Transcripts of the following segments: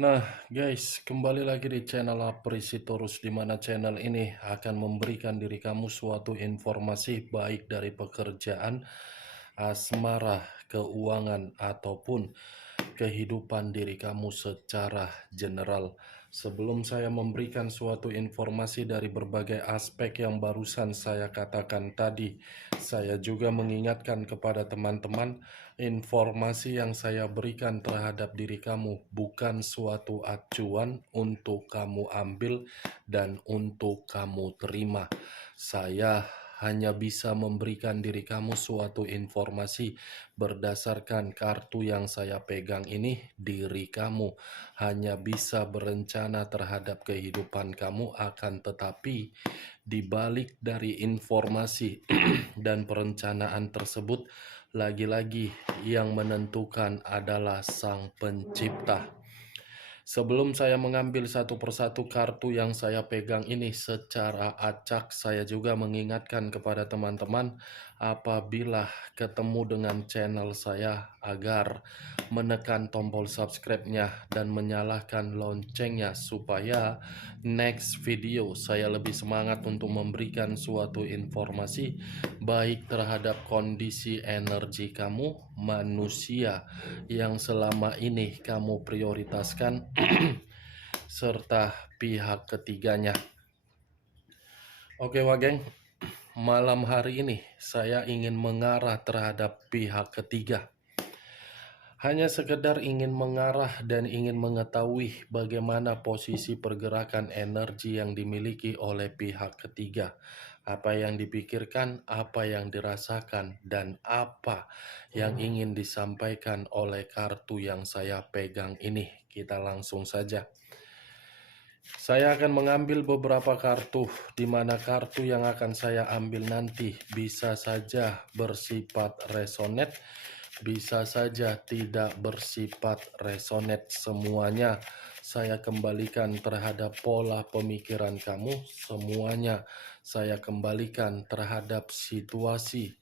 Nah, guys, kembali lagi di channel Aprisitorus, di mana channel ini akan memberikan diri kamu suatu informasi baik dari pekerjaan, asmara, keuangan, ataupun kehidupan diri kamu secara general. Sebelum saya memberikan suatu informasi dari berbagai aspek yang barusan saya katakan tadi, saya juga mengingatkan kepada teman-teman, informasi yang saya berikan terhadap diri kamu bukan suatu acuan untuk kamu ambil dan untuk kamu terima. Saya hanya bisa memberikan diri kamu suatu informasi berdasarkan kartu yang saya pegang ini. Diri kamu hanya bisa berencana terhadap kehidupan kamu, akan tetapi di balik dari informasi dan perencanaan tersebut, lagi-lagi yang menentukan adalah Sang Pencipta. Sebelum saya mengambil satu persatu kartu yang saya pegang ini secara acak, saya juga mengingatkan kepada teman-teman apabila ketemu dengan channel saya agar menekan tombol subscribe-nya dan menyalakan loncengnya supaya next video saya lebih semangat untuk memberikan suatu informasi baik terhadap kondisi energi kamu, manusia yang selama ini kamu prioritaskan serta pihak ketiganya. Oke Wageng, malam hari ini saya ingin mengarah terhadap pihak ketiga. Hanya sekedar ingin mengarah dan ingin mengetahui bagaimana posisi pergerakan energi yang dimiliki oleh pihak ketiga. Apa yang dipikirkan, apa yang dirasakan, dan apa yang ingin disampaikan oleh kartu yang saya pegang ini. Kita langsung saja. Saya akan mengambil beberapa kartu, di mana kartu yang akan saya ambil nanti bisa saja bersifat resonate, bisa saja tidak bersifat resonate. Semuanya saya kembalikan terhadap pola pemikiran kamu, semuanya saya kembalikan terhadap situasi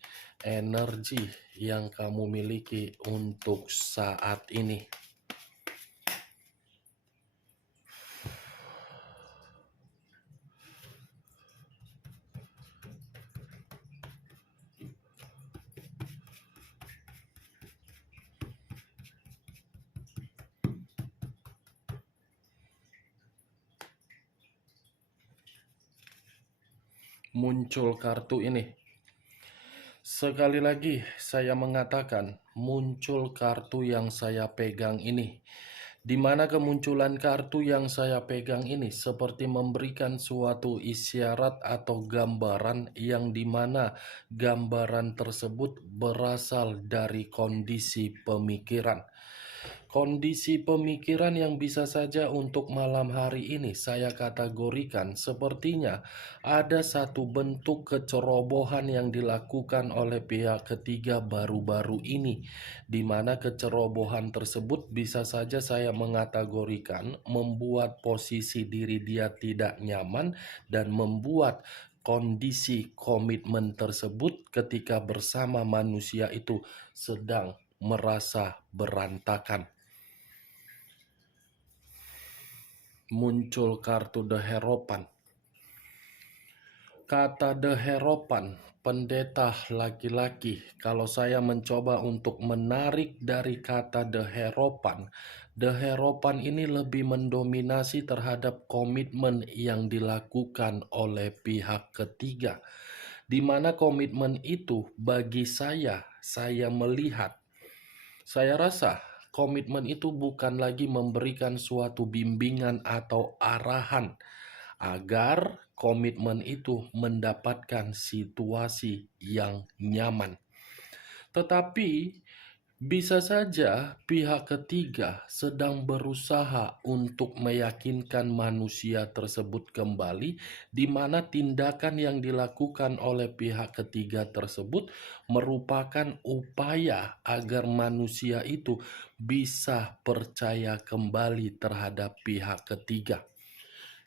energi yang kamu miliki untuk saat ini. Muncul kartu ini. Sekali lagi saya mengatakan, muncul kartu yang saya pegang ini. Di mana kemunculan kartu yang saya pegang ini seperti memberikan suatu isyarat atau gambaran yang dimana gambaran tersebut berasal dari kondisi pemikiran. Kondisi pemikiran yang bisa saja untuk malam hari ini saya kategorikan sepertinya ada satu bentuk kecerobohan yang dilakukan oleh pihak ketiga baru-baru ini, di mana kecerobohan tersebut bisa saja saya mengategorikan membuat posisi diri dia tidak nyaman dan membuat kondisi komitmen tersebut ketika bersama manusia itu sedang merasa berantakan. Muncul kartu The Hierophant. Kata The Hierophant, pendeta laki-laki. Kalau saya mencoba untuk menarik dari kata The Hierophant ini lebih mendominasi terhadap komitmen yang dilakukan oleh pihak ketiga. Di mana komitmen itu bagi saya melihat, saya rasa komitmen itu bukan lagi memberikan suatu bimbingan atau arahan agar komitmen itu mendapatkan situasi yang nyaman. Tetapi bisa saja pihak ketiga sedang berusaha untuk meyakinkan manusia tersebut kembali, di mana tindakan yang dilakukan oleh pihak ketiga tersebut merupakan upaya agar manusia itu bisa percaya kembali terhadap pihak ketiga.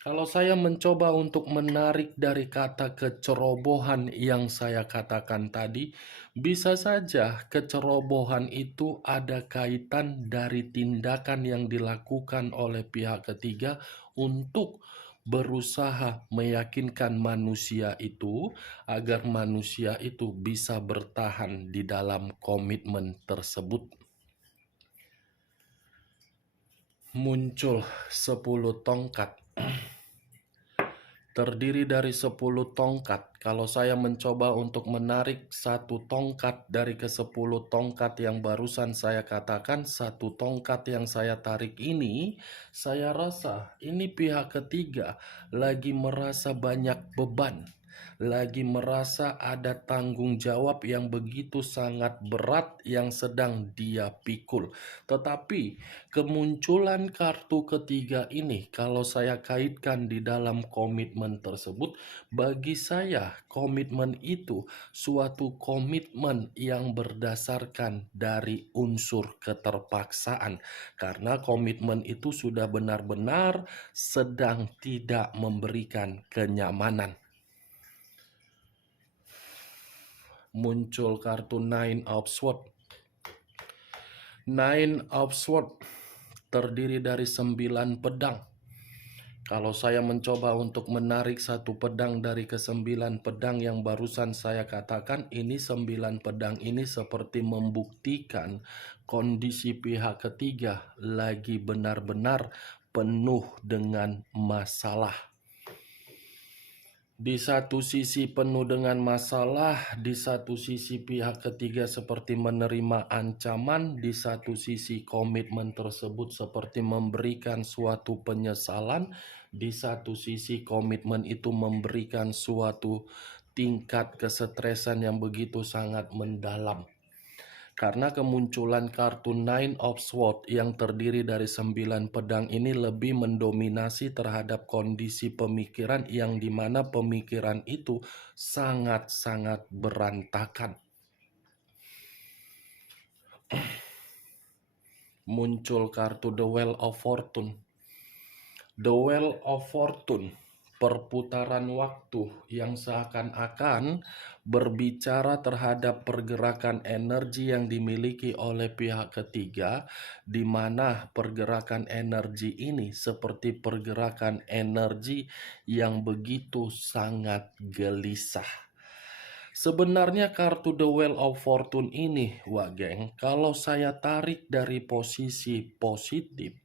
Kalau saya mencoba untuk menarik dari kata kecerobohan yang saya katakan tadi, bisa saja kecerobohan itu ada kaitan dari tindakan yang dilakukan oleh pihak ketiga untuk berusaha meyakinkan manusia itu agar manusia itu bisa bertahan di dalam komitmen tersebut. Muncul 10 tongkat. Terdiri dari 10 tongkat. Kalau saya mencoba untuk menarik satu tongkat dari ke-10 tongkat yang barusan saya katakan, satu tongkat yang saya tarik ini, saya rasa ini pihak ketiga lagi merasa banyak beban, lagi merasa ada tanggung jawab yang begitu sangat berat yang sedang dia pikul. Tetapi kemunculan kartu ketiga ini, kalau saya kaitkan di dalam komitmen tersebut, bagi saya komitmen itu suatu komitmen yang berdasarkan dari unsur keterpaksaan, karena komitmen itu sudah benar-benar sedang tidak memberikan kenyamanan. Muncul kartu Nine of Swords. Nine of Swords terdiri dari 9 pedang. Kalau saya mencoba untuk menarik satu pedang dari ke-9 pedang yang barusan saya katakan, ini 9 pedang ini seperti membuktikan kondisi pihak ketiga lagi benar-benar penuh dengan masalah. Di satu sisi penuh dengan masalah, di satu sisi pihak ketiga seperti menerima ancaman, di satu sisi komitmen tersebut seperti memberikan suatu penyesalan, di satu sisi komitmen itu memberikan suatu tingkat kesetresan yang begitu sangat mendalam. Karena kemunculan kartu Nine of Swords yang terdiri dari 9 pedang ini lebih mendominasi terhadap kondisi pemikiran yang dimana pemikiran itu sangat-sangat berantakan. Muncul kartu The Wheel of Fortune. The Wheel of Fortune, perputaran waktu yang seakan-akan berbicara terhadap pergerakan energi yang dimiliki oleh pihak ketiga, di mana pergerakan energi ini seperti pergerakan energi yang begitu sangat gelisah. Sebenarnya kartu The Wheel of Fortune ini, wah geng, kalau saya tarik dari posisi positif,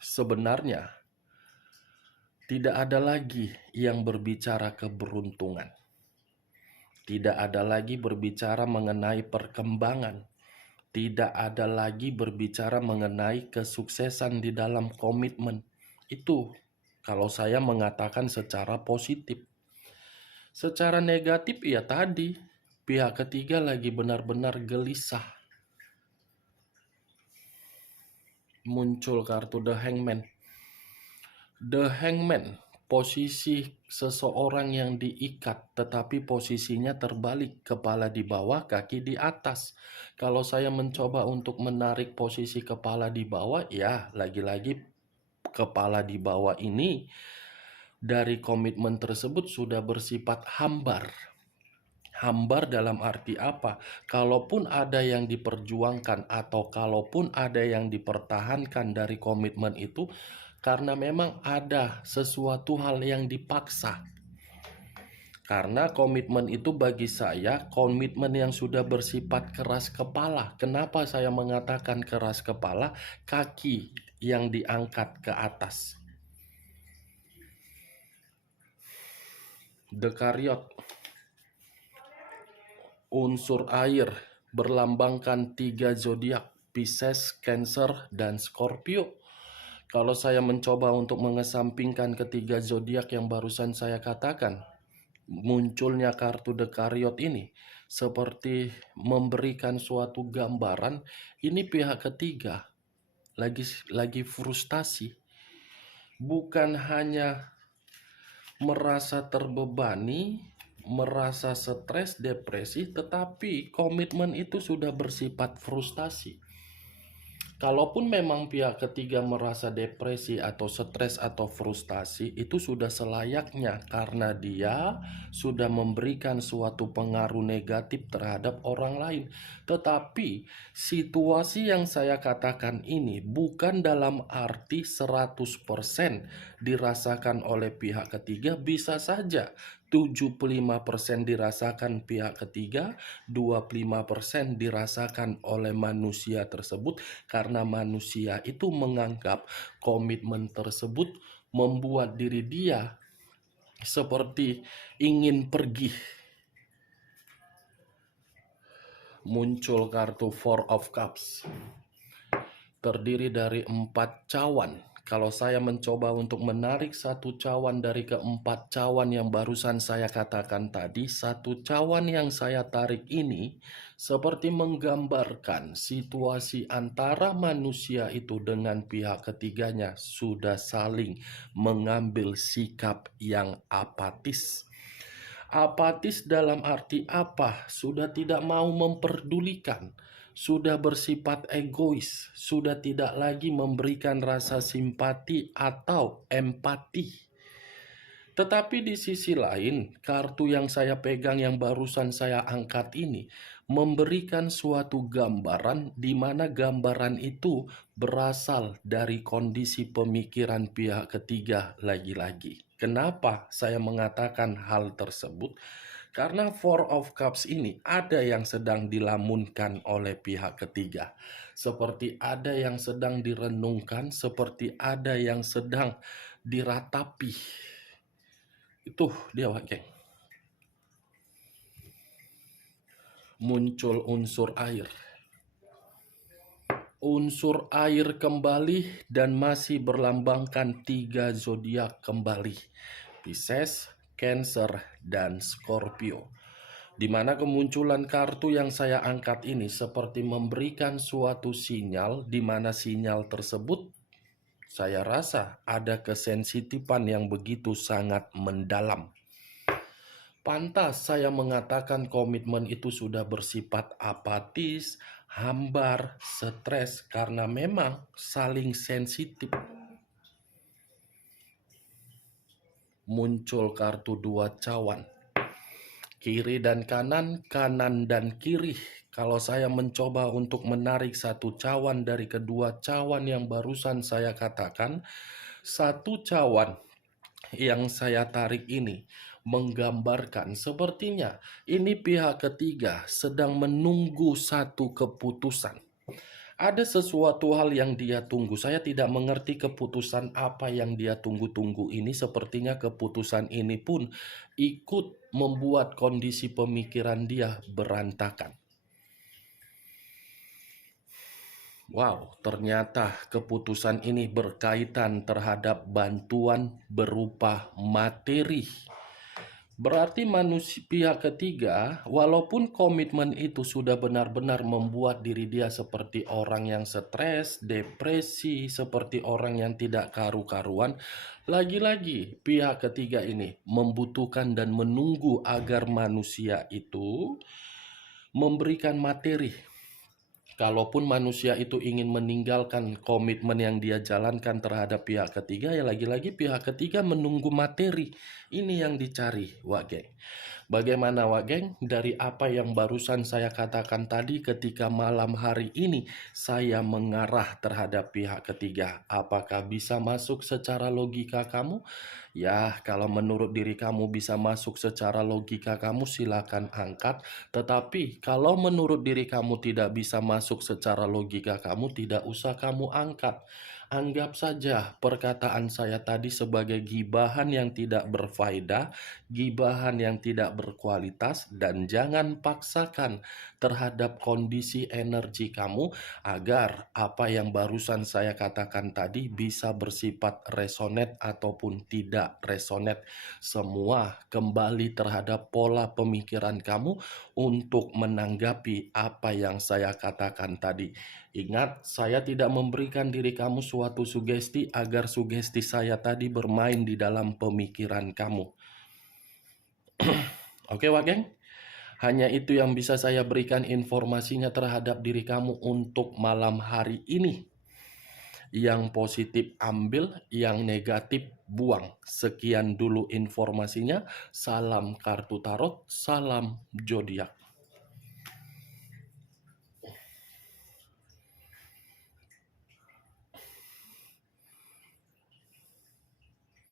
sebenarnya tidak ada lagi yang berbicara keberuntungan. Tidak ada lagi berbicara mengenai perkembangan. Tidak ada lagi berbicara mengenai kesuksesan di dalam komitmen. Itu kalau saya mengatakan secara positif. Secara negatif ya tadi, pihak ketiga lagi benar-benar gelisah. Muncul kartu The Hangman. The Hangman, posisi seseorang yang diikat tetapi posisinya terbalik, kepala di bawah, kaki di atas. Kalau saya mencoba untuk menarik posisi kepala di bawah, ya lagi-lagi kepala di bawah ini dari komitmen tersebut sudah bersifat hambar. Hambar dalam arti apa? Kalaupun ada yang diperjuangkan atau kalaupun ada yang dipertahankan dari komitmen itu, karena memang ada sesuatu hal yang dipaksa. Karena komitmen itu bagi saya komitmen yang sudah bersifat keras kepala. Kenapa saya mengatakan keras kepala? Kaki yang diangkat ke atas. The Chariot, unsur air, berlambangkan 3 zodiak, Pisces, Cancer, dan Scorpio. Kalau saya mencoba untuk mengesampingkan ketiga zodiak yang barusan saya katakan, munculnya kartu The Chariot ini seperti memberikan suatu gambaran ini pihak ketiga lagi frustasi. Bukan hanya merasa terbebani, merasa stres, depresi, tetapi komitmen itu sudah bersifat frustasi. Kalaupun memang pihak ketiga merasa depresi atau stres atau frustasi, itu sudah selayaknya karena dia sudah memberikan suatu pengaruh negatif terhadap orang lain. Tetapi situasi yang saya katakan ini bukan dalam arti 100% dirasakan oleh pihak ketiga, bisa saja 75% dirasakan pihak ketiga, 25% dirasakan oleh manusia tersebut, karena manusia itu menganggap komitmen tersebut membuat diri dia seperti ingin pergi. Muncul kartu Four of Cups, terdiri dari 4 cawan. Kalau saya mencoba untuk menarik satu cawan dari keempat cawan yang barusan saya katakan tadi, satu cawan yang saya tarik ini seperti menggambarkan situasi antara manusia itu dengan pihak ketiganya sudah saling mengambil sikap yang apatis. Apatis dalam arti apa? Sudah tidak mau memperdulikan, sudah bersifat egois, sudah tidak lagi memberikan rasa simpati atau empati. Tetapi di sisi lain, kartu yang saya pegang yang barusan saya angkat ini memberikan suatu gambaran di mana gambaran itu berasal dari kondisi pemikiran pihak ketiga lagi-lagi. Kenapa saya mengatakan hal tersebut? Karena Four of Cups ini ada yang sedang dilamunkan oleh pihak ketiga. Seperti ada yang sedang direnungkan, seperti ada yang sedang diratapi. Itu dia, Wak Geng. Muncul unsur air. Unsur air kembali dan masih berlambangkan 3 zodiak kembali. Pisces, Cancer, dan Scorpio. Di mana kemunculan kartu yang saya angkat ini seperti memberikan suatu sinyal, di mana sinyal tersebut saya rasa ada kesensitifan yang begitu sangat mendalam. Pantas saya mengatakan komitmen itu sudah bersifat apatis, hambar, stres karena memang saling sensitif. Muncul kartu 2 cawan. Kiri dan kanan, kanan dan kiri. Kalau saya mencoba untuk menarik satu cawan dari kedua cawan yang barusan saya katakan, satu cawan yang saya tarik ini menggambarkan sepertinya ini pihak ketiga sedang menunggu satu keputusan. Ada sesuatu hal yang dia tunggu. Saya tidak mengerti keputusan apa yang dia tunggu-tunggu ini. Sepertinya keputusan ini pun ikut membuat kondisi pemikiran dia berantakan. Wow, ternyata keputusan ini berkaitan terhadap bantuan berupa materi. Berarti manusia pihak ketiga, walaupun komitmen itu sudah benar-benar membuat diri dia seperti orang yang stres, depresi, seperti orang yang tidak karu-karuan, lagi-lagi pihak ketiga ini membutuhkan dan menunggu agar manusia itu memberikan materi. Kalaupun manusia itu ingin meninggalkan komitmen yang dia jalankan terhadap pihak ketiga, ya lagi-lagi pihak ketiga menunggu materi. Ini yang dicari, Wak Geng. Bagaimana, Wak Geng? Dari apa yang barusan saya katakan tadi ketika malam hari ini saya mengarah terhadap pihak ketiga. Apakah bisa masuk secara logika kamu? Ya, kalau menurut diri kamu bisa masuk secara logika kamu, silakan angkat. Tetapi kalau menurut diri kamu tidak bisa masuk secara logika kamu, tidak usah kamu angkat. Anggap saja perkataan saya tadi sebagai gibahan yang tidak berfaedah, gibahan yang tidak berkualitas, dan jangan paksakan terhadap kondisi energi kamu agar apa yang barusan saya katakan tadi bisa bersifat resonate ataupun tidak resonate. Semua kembali terhadap pola pemikiran kamu untuk menanggapi apa yang saya katakan tadi. Ingat, saya tidak memberikan diri kamu suatu sugesti agar sugesti saya tadi bermain di dalam pemikiran kamu. Oke, Wak Geng? Hanya itu yang bisa saya berikan informasinya terhadap diri kamu untuk malam hari ini. Yang positif ambil, yang negatif buang. Sekian dulu informasinya. Salam kartu tarot, salam zodiak.